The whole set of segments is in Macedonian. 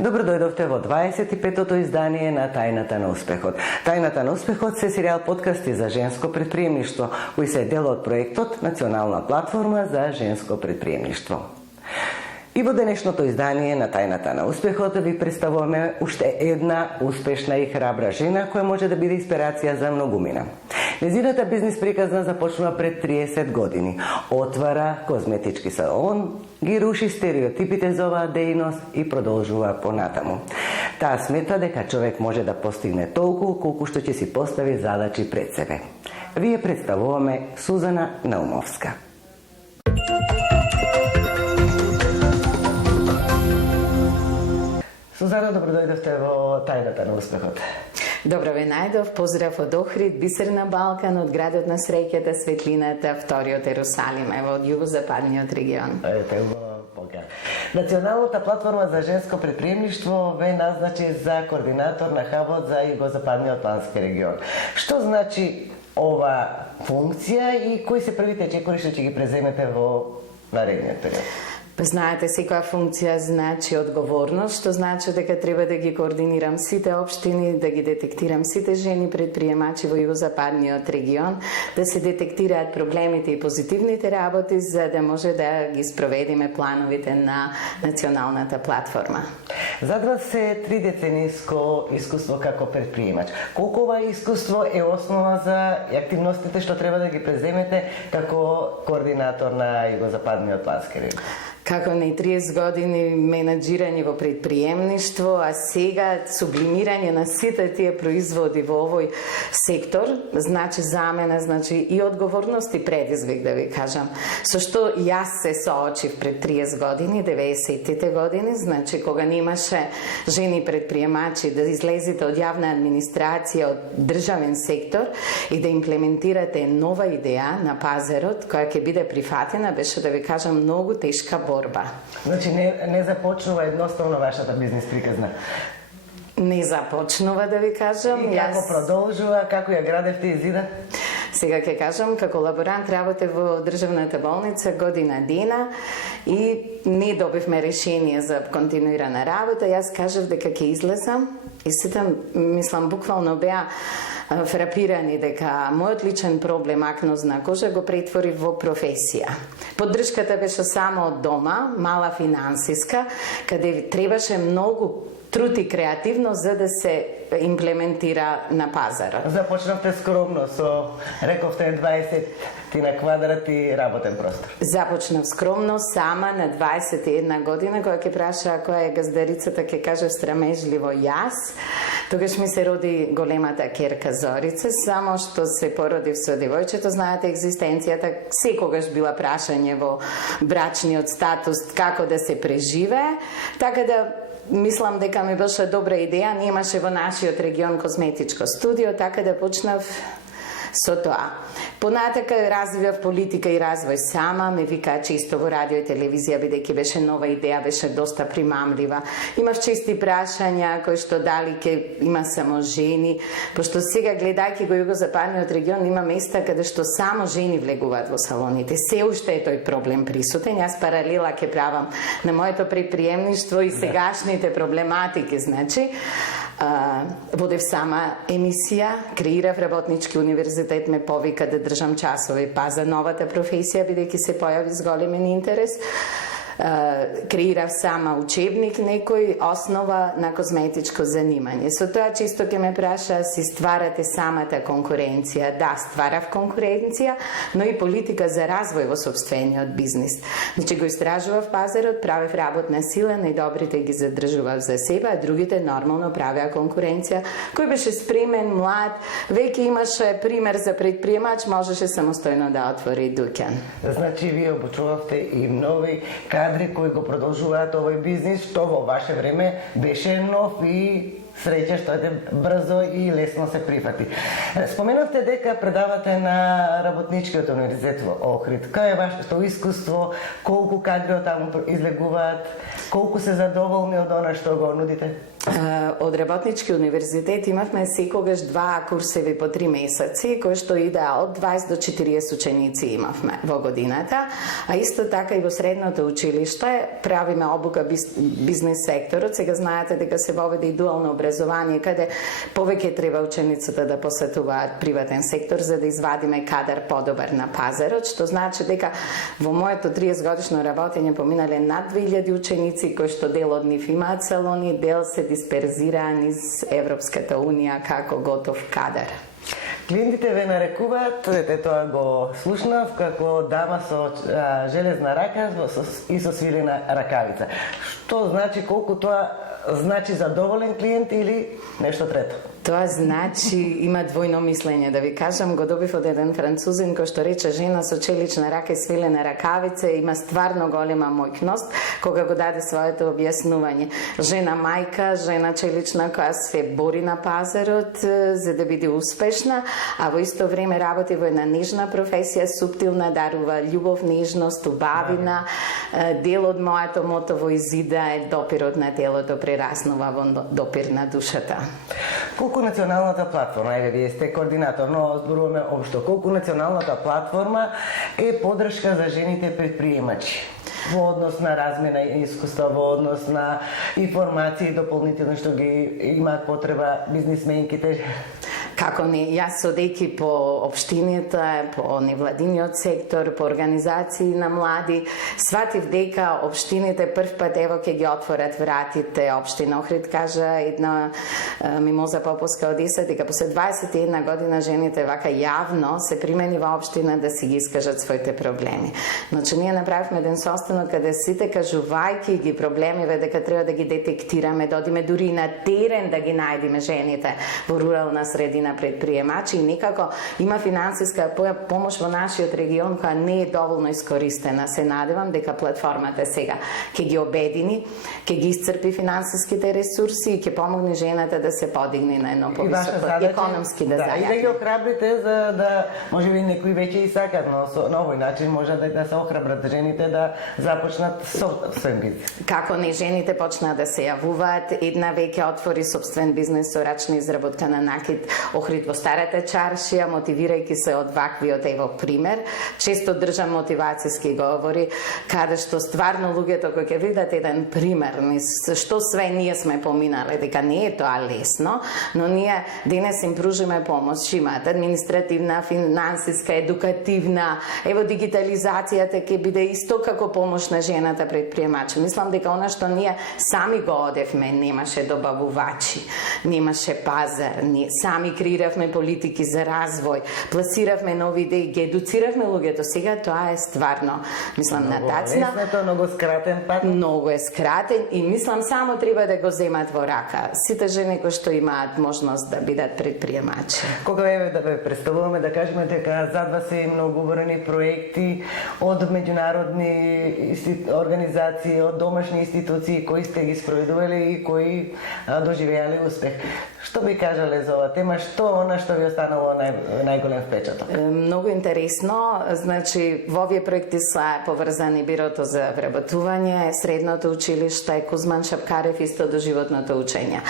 Добро дојдовте во 25-тото издание на Тајната на успехот. Тајната на успехот се серијал подкасти за женско предприемништво, кои се дел од проектот Национална платформа за женско предприемништво. И во денешното издание на Тајната на успехот ви представуваме уште една успешна и храбра жена која може да биде инспирација за многумина. Незината бизнис приказна започнува пред 30 години. Отвара козметички салон, ги руши стереотипите за оваа дејност и продолжува понатаму. Таа смета дека човек може да постигне толку колку што ќе си постави задачи пред себе. Вие представуваме Сузана Наумовска. Сузана, добро дојдовте во Тајната на успехот. Добро ве најдов, поздрав од Охрид, бисер на Балкан, од градот на среќата, светлината, вториот Ерусалим, ево од југозападниот регион. Ете, Бога. Националната платформа за женско предприемништво ве назначи за координатор на хабот за југозападниот плански регион. Што значи ова функција и кои се првите чекори што ќе ги преземете во наредниот период? Знаете, секоја функција значи одговорност, што значи дека треба да ги координирам сите општини, да ги детектирам сите жени предприемачи во југозападниот регион, да се детектираат проблемите и позитивните работи, за да може да ги спроведиме плановите на националната платформа. Зад вас се 3 децениско искуство како предприемач. Колку ова искуство е основа за активностите што треба да ги преземете како координатор на југозападниот плански регион? Како не 30 години менаџирање во предприемништво, а сега сублимирање на сите тие производи во овој сектор, значи за мене, значи и одговорност и предизвик, да ви кажам. Со што јас се соочив пред 30 години, 90-тите години, значи кога немаше жени предприемачи да излезете од јавна администрација, од државен сектор и да имплементирате нова идеја на пазарот, која ќе биде прифатена, беше, да ви кажам, многу тешка борба. Значи не започнува едноставно вашата бизнес приказна. Не започнува, да ви кажам. И како продолжува, како ја градевте и зида? Сега ќе кажам, како лаборант работев во државната болница година дена и не добивме решение за континуирана работа. Јас кажав дека ќе излезам и сите, мислам, буквално беа фрапирани дека мојот личен проблем акнозна кожа го претвори во професија. Поддршката беше само од дома, мала финансиска, каде требаше многу труд и креативност за да се имплементира на пазарот. Започнавте скромно со, рековте, 20 на квадрат и работен простор. Започнав скромно, сама на 21 година, која ќе праша која е газдарицата, ќе каже страмежливо јас. Тогаш ми се роди големата керка Зорица, само што се породив со девојчето, знаете, екзистенцијата секогаш била прашање во брачниот статус како да се преживее, така да мислам дека ми беше добра идеја, немаше во нашиот регион козметичко студио, така да почнав со тоа. Понатака развивав политика и развој сама, ме викаа често во радио и телевизија, бидејќи беше нова идеја, беше доста примамлива. Имав чести прашања кои што дали ќе има само жени, пошто сега гледајќи го југозападниот регион има места каде што само жени влегуваат во салоните. Се уште е тој проблем присутен. Јас паралела ќе правам на моето предприемништво и сегашните проблематики, значи. Водев сама емисија, креирав работнички универзитет, ме повика да држам часови па за новата професија, бидејќи се појави зголемен интерес. Креирав сама учебник некој, основа на козметичко занимање. Со тоа чисто ќе ме праша, си стварате самата конкуренција. Да, стварав конкуренција, но и политика за развој во собствениот бизнис. Значи го истражував пазарот, правев работна сила, најдобрите ги задржував за себе, а другите нормално правеа конкуренција. Кој беше спремен, млад, веќе имаше пример за предприемач, можеше самостојно да отвори дуќан. Значи вие обучувавте и нови кадри кои го продолжуваат овој бизнис, што во ваше време беше нов и среќа што е брзо и лесно се прифати. Споменавте дека предавате на Работничкиот универзитет во Охрид. Кај е вашето искуство? Колку кадри од таму излегуваат? Колку се задоволни од она што го нудите? Од Работнички универзитет имавме секогаш 2 курсеви по 3 месеци, кои што идеа од 20 до 40 ученици имавме во годината, а исто така и во средното училиште правиме обука бизнес секторот. Сега знаете дека се воведе и дуално образование, каде повеќе треба учениците да посетуваат приватен сектор за да извадиме кадар подобар на пазарот, што значи дека во моето 30 годишно работење поминале над 2000 ученици кои што дел од нив имаат салони, дел се дисперзираат низ Европската унија како готов кадар. Клиентите ве нарекуваат, тоа го слушнав, како дама со железна рака и со свилена ракавица. Што значи, колку тоа значи задоволен клиент или нешто трето? Тоа значи има двојно мислење, да ви кажам, го добив од еден французин кој што рече жена со челична рака и свилена ракавица има стварно голема моќност кога го даде своето објаснување. Жена мајка, жена челична која се бори на пазарот за да биде успешна, а во исто време работи во една нежна професија, суптилна, дарува љубов, нежност, убавина. Дел од моето мото во изида е допирот на телото прераснува во допир на душата. Колку националната платформа, вие сте координатор, но зборуваме општо, колку националната платформа е поддршка за жените предприемачи во однос на размена искуства, во однос на информации дополнително што ги имаат потреба бизнисменките? Како не, јас одејќи по општините, по невладиниот сектор, по организации на млади, сватив дека општините прв пат ево ќе ги отворат вратите. Општина Охрид кажа една мимоза Поповска Одеса дека после 21 година жените вака јавно се примени во општина да си ги искажат своите проблеми. Значи ние направивме еден состанок каде сите кажувајќи ги проблемиве дека треба да ги детектираме, да одиме дури на терен да ги најдеме жените во рурална средина предприемачи и некако има финансиска помош во нашиот регион која не е доволно искористена. Се надевам дека платформата сега ќе ги обедини, ќе ги исцрпи финансиските ресурси и ќе помогне жената да се подигне на едно повисоко економски да зајави. И да ги охрабрите за да можеби некои веќе и сакат, но на овој начин може да се охрабрат жените да започнат собствен бизнес. Како не жените почнаа да се јавуваат, една веќе отвори собствен бизнес со рачна изработка на накид Охрид во старата чаршија, мотивирајќи се од ваквиот ево пример. Често држам мотивацијски говори, каде што стварно луѓето кои ќе видат еден пример, што све ние сме поминале, дека не е тоа лесно, но ние денес им пружиме помош, имаат административна, финансиска, едукативна, ево дигитализацијата ќе биде исто како помош на жената предприемач. Мислам дека она што ние сами го одевме, немаше добавувачи, немаше пазар, ние сами креиравме политики за развој, пласиравме нови идеи, ги едуциравме луѓето. Сега тоа е стварно, мислам, на тацна. Многу скратен пат. Многу е скратен и мислам само треба да го земат во рака. Сите жени кои што имаат можност да бидат предприемачи. Кога да ве представуваме, да кажеме дека зад вас се многу бройни проекти од меѓународни организации, од домашни институции кои сте ги спроведувале и кои доживеале успех. Што би кажале за оваа тема? Што она што ви останало најголем впечаток? Многу интересно. Значи, во овие проекти се поврзани Бирото за вработување, Средното училиште, Кузман Шапкарев, исто до животното учење.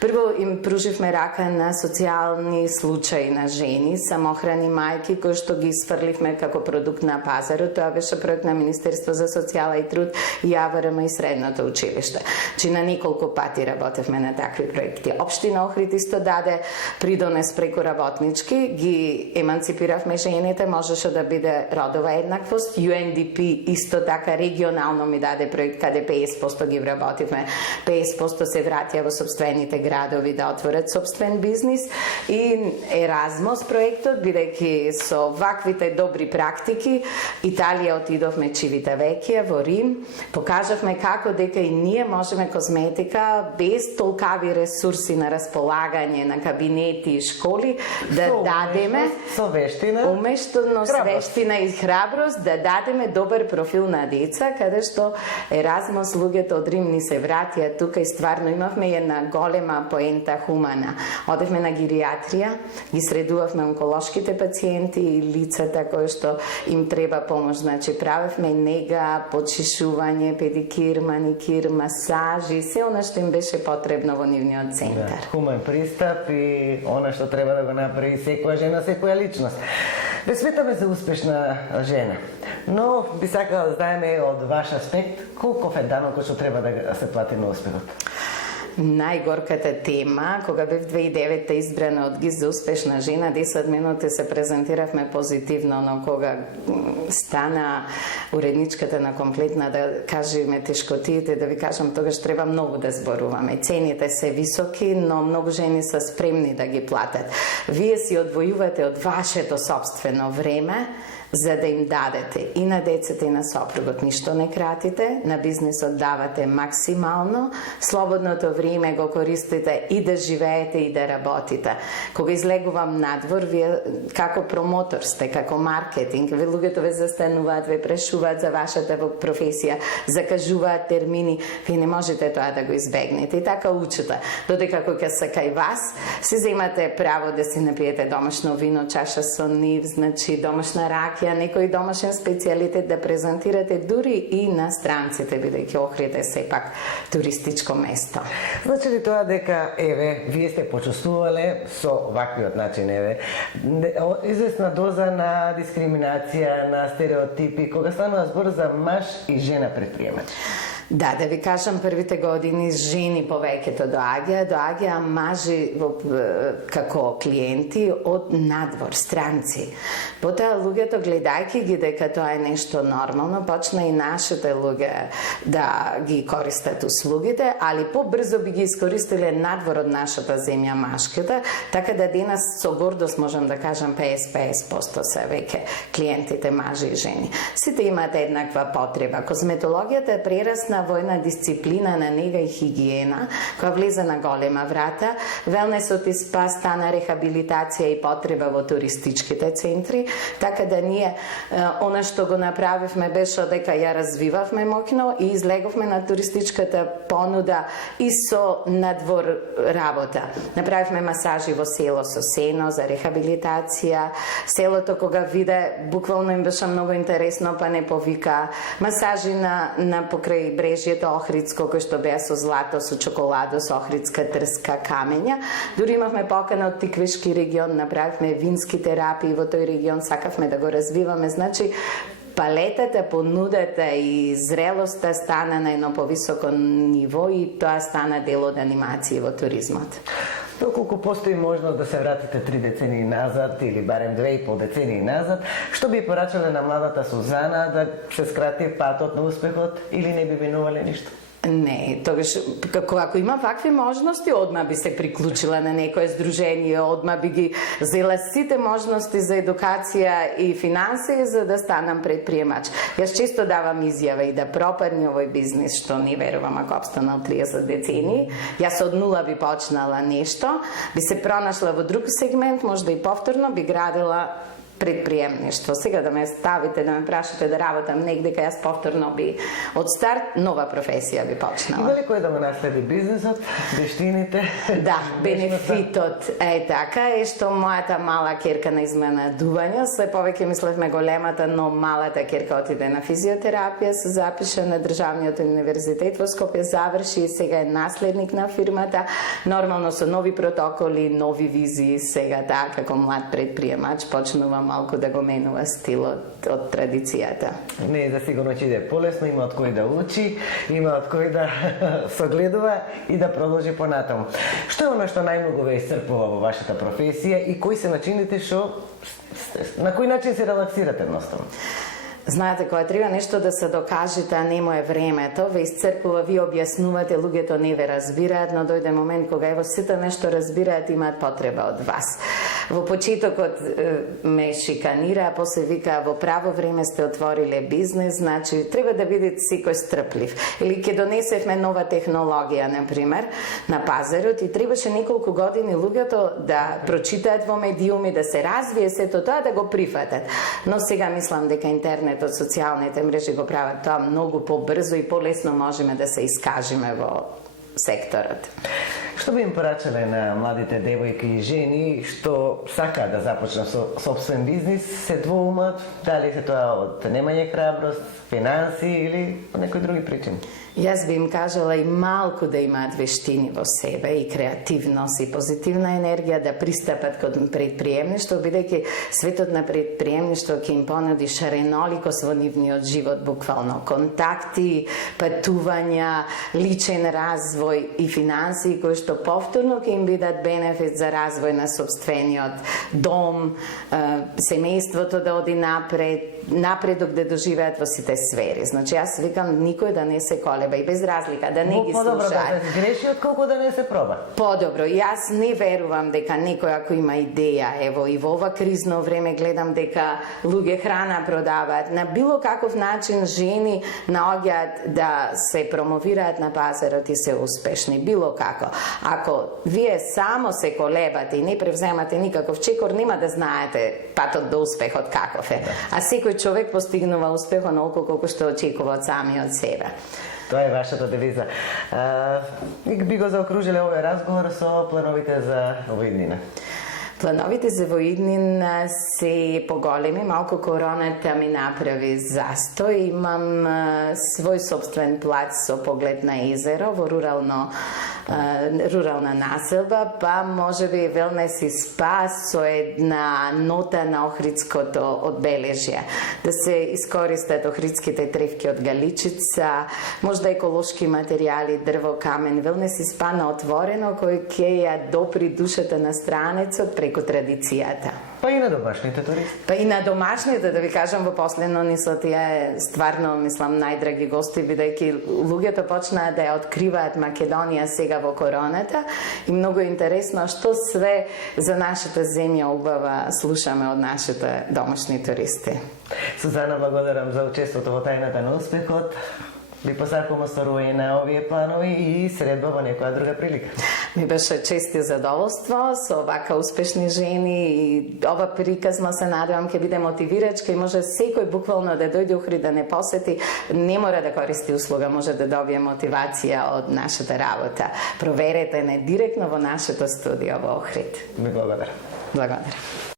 Прво им пруживме рака на социјални случаи на жени, самохрани мајки, кои што ги сфрливме како продукт на пазарот. Тоа беше проект на Министерство за социјала и труд и АВРМ и Средното училиште. Чи на неколку пати работевме на такви проекти. Општина Охрид исто даде придонес преку работнички, ги еманципиравме жените, можеше да биде родова еднаквост. UNDP исто така регионално ми даде проект каде 50% ги вработивме, 50% се вратија во собствените градови да отворат собствен бизнис и Еразмус проектот, бидејќи со ваквите добри практики, Италија отидовме чивите веќе во Рим, покажавме како дека и ние можеме козметика без толкави ресурси на располагање, на кабинети, и школи, да дадеме со вештина, умештеност, вештина и храброст, да дадеме добар профил на деца, каде што Еразмус луѓето од Рим ни се вратија тука и стварно имавме една голема поента хумана. Одевме на гериатрија, ги средувавме онколошките пациенти и лицата кои што им треба помош, значи правевме нега, почешување, педикир, маникир, масажи, се она што им беше потребно во нивниот центар. Да, хумен пристап и она што треба да го направи секоја жена, секоја личност. Ве сметаме за успешна жена, но би сакала да знаеме од ваш аспект колку е данокот што треба да се плати на успехот. Најгорката тема, кога бев 2009 избрана од ГИС за успешна жена, 10 минути се презентиравме позитивно, но кога стана уредничката на Комплетна да кажеме тешкотиите, да ви кажам, тогаш треба многу да зборуваме. Цените се високи, но многу жени се спремни да ги платат. Вие си одвојувате од вашето собствено време, за да им дадете и на децата и на сопругот. Ништо не кратите, на бизнисот давате максимално, слободното време го користите и да живеете и да работите. Кога излегувам надвор, вие како промотор сте, како маркетинг, вие луѓето ве застануваат, ве прешуваат за вашата професија, закажуваат термини, вие не можете тоа да го избегнете. И така учите. Додека кога се кај вас, си земате право да си напиете домашно вино, чаша со нив, значи домашна рака, некој домашен специјалитет да презентирате дури и на странците, бидејќи Охрид е сепак туристичко место. Значи ли тоа дека, еве, вие сте почувствувале со ваквиот начин, еве, известна доза на дискриминација, на стереотипи, кога станува збор за маж и жена предприемач? Да ви кажам, првите години жени повеќето доаѓа мажи како клиенти од надвор, странци. Потоа луѓето гледајќи ги дека тоа е нешто нормално, почна и нашите луѓе да ги користат услугите, али побрзо би ги искористиле надвор од нашата земја машките, така да денес со гордост можам да кажам 50% се веќе клиентите мажи и жени. Сите имаат еднаква потреба. Косметологијата е прерасна во една дисциплина на нега и хигиена, која влезе на голема врата. Велнесот и спа стана рехабилитација и потреба во туристичките центри, така да ние она што го направивме беше дека ја развивавме моќно и излеговме на туристичката понуда и со надвор работа. Направивме масажи во село со сено за рехабилитација. Селото кога виде, буквално им беше многу интересно, па не повика. Масажи на покрај брежјето Охридско, кој што беа со злато, со чоколадо, со охридска трска, камења. Дури имавме покана од Тиквишки регион, направивме вински терапии во тој регион, сакавме да го развиваме. Значи, палетата, понудата и зрелоста стана на едно повисоко ниво и тоа стана дел од анимација во туризмот. Доколку постои можност да се вратите 3 децении назад или барем 2,5 децении назад, што би порачале на младата Сузана да се скрати патот на успехот или не би минувале ништо? Не, тогаш, ако има вакви можности, одма би се приклучила на некое здружение, одма би ги зела сите можности за едукација и финанси за да станам предприемач. Јас често давам изјава и да пропадне овој бизнис, што не верувам ако обстанал 30 децении. Јас од нула би почнала нешто, би се пронашла во друг сегмент, можда и повторно би градила предприемништво. Сега да ме ставите, да ме прашате да работам негде кај јас повторно би од старт нова професија би почнала. Има ли кој да го наследи бизнисот, вештините? Да, бенефитот е така е што мојата мала керка на изненадување, се повеќе мислевме големата, но малата керка отиде на физиотерапија, се запиша на Државниот универзитет во Скопје, заврши и сега е наследник на фирмата, нормално со нови протоколи, нови визии, сега така како млад предприемач почнувам малку да го менува стилот од традицијата. Не е за сигурно ќе иде полесно, има од кој да учи, има од кој да согледува и да продолжи понатаму. Што е оно што најмногу ве исцрпува во вашата професија и кои се начините што на кој начин се релаксирате едноставно? Знаете, кога треба нешто да се докажете, а не му е времето, ве исцрпува, ви објаснувате, луѓето не ве разбираат, но дојде момент кога ево сите нешто разбираат, имаат потреба од вас. Во почетокот ме шиканира, а после вика во право време сте отвориле бизнес, значи треба да бидете секој стрплив. Или ќе донесевме нова технологија, на пример, на пазарот и требаше неколку години луѓето да прочитаат во медиуми, да се развие сето тоа, да го прифатат. Но сега мислам дека интернетот, социјалните мрежи го прават тоа многу побрзо и полесно можеме да се искажеме во секторот. Што би им порачале на младите девојки и жени што сакаат да започнат со собствен бизнис, се двоумат, дали се тоа од немање храброст, финанси или од некои други причини? Јас би им кажала и малку да имаат вештини во себе и креативност и позитивна енергија да пристапат кон предприемништво, бидејќи светот на предприемништво ќе им понуди шареноликост во нивниот живот, буквално контакти, патувања, личен развој и финансии кои што повторно ќе им бидат бенефит за развој на сопствениот дом, семејството да оди напредок да доживеат во сите сфери. Значи јас викам никој да не се колеба и без разлика да не ги слушаат. Подобро да се греши отколку да не се проба. Подобро. Јас не верувам дека некој ако има идеја, ево и во ова кризно време гледам дека луѓе храна продаваат, на било каков начин жени наоѓаат да се промовираат на пазарот и се успешни, било како. Ако вие само се колебате и не превземате никаков чекор, нема да знаете патот до успехот каков е. А секој човек постигнува успех онолку колку што очекува од самиот себе. Тоа е вашата девиза. Би го заокружиле овој разговор со плановите за овој иднина. Плановите за воиднина се поголеми, малку короната ми направи застој. Имам свој собствен плац со поглед на езеро во рурална населба, па можеби велнес и спа со една нота на охридското одбележје. Да се искористат охридските тревки од галичица, можда еколошки материјали, дрво, камен, велнес и спа на отворено кој ќе ја допри душата на странецот преку традицијата. Па и на домашните туристи. Па и на домашните, да ви кажам, во последно ни со тие стварно, мислам, најдраги гости, бидејќи луѓето почнаа да ја откриваат Македонија сега во короната и многу интересно што све за нашата земја убава слушаме од нашите домашни туристи. Сузана, благодарам за учеството во тајната на успехот. Ви посакувам остварување на овие планови и средба во некоја друга прилика. Ми беше чест и задоволство со вака успешни жени и ова приказна се надевам ќе биде мотивирачка и може секој буквално да дојде Охрид да не посети, не мора да користи услуга, може да добие мотивација од нашата работа. Проверете не директно во нашето студио во Охрид. Ви благодарам. Благодарам.